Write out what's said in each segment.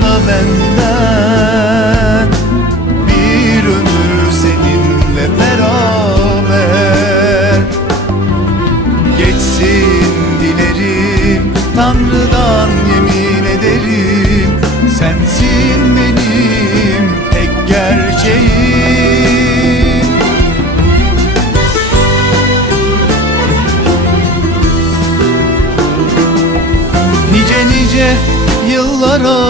da benden bir ömür seninle beraber geçsin dilerim. Tanrı'dan yemin ederim, sensin benim tek gerçeğim. Nice nice yıllara,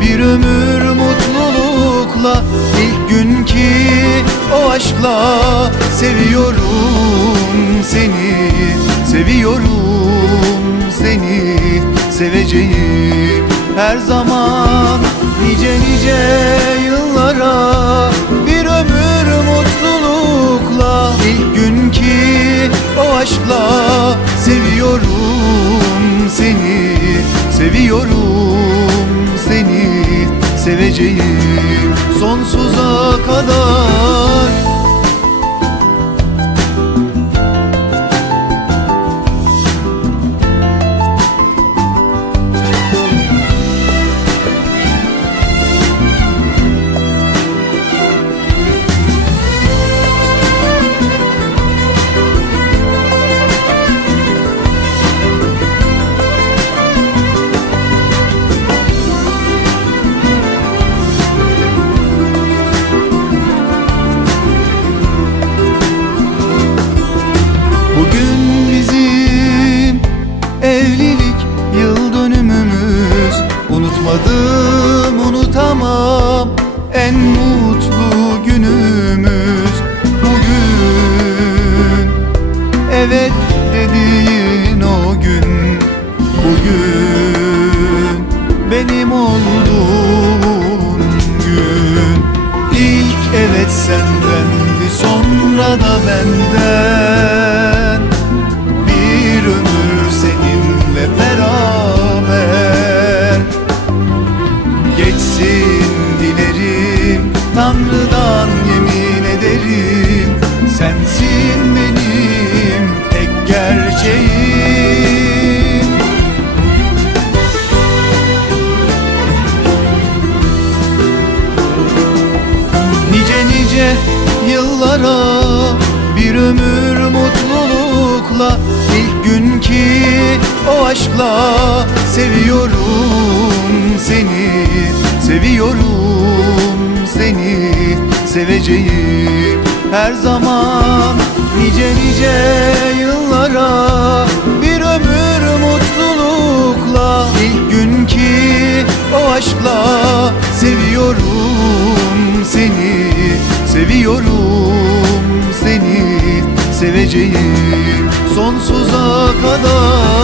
bir ömür mutlulukla, ilk günkü o aşkla seviyorum seni, seviyorum seni, seveceğim her zaman. Nice nice yıllara, bir ömür mutlulukla, ilk günkü o aşkla seviyorum seni, seviyorum seni, seveceğim sonsuza kadar. Bugün bizim evlilik yıl dönümümüz. Unutmadım, unutamam, en mutlu günümüz bugün. Evet dediğin o gün, bugün benim olduğun gün. İlk evet sendendi, sonra da benden bir ömür seninle beraber geçsin dilerim. Tanrı'dan yemin ederim, sensin benim tek gerçeğim. Nice nice yıllara, bir ömür mutlulukla, ilk günkü o aşkla seviyorum seni, seviyorum seni, seveceğim her zaman. Nice nice yıllara, bir ömür mutlulukla, ilk günkü o aşkla seviyorum seni, seviyorum seni, seveceğim sonsuza kadar.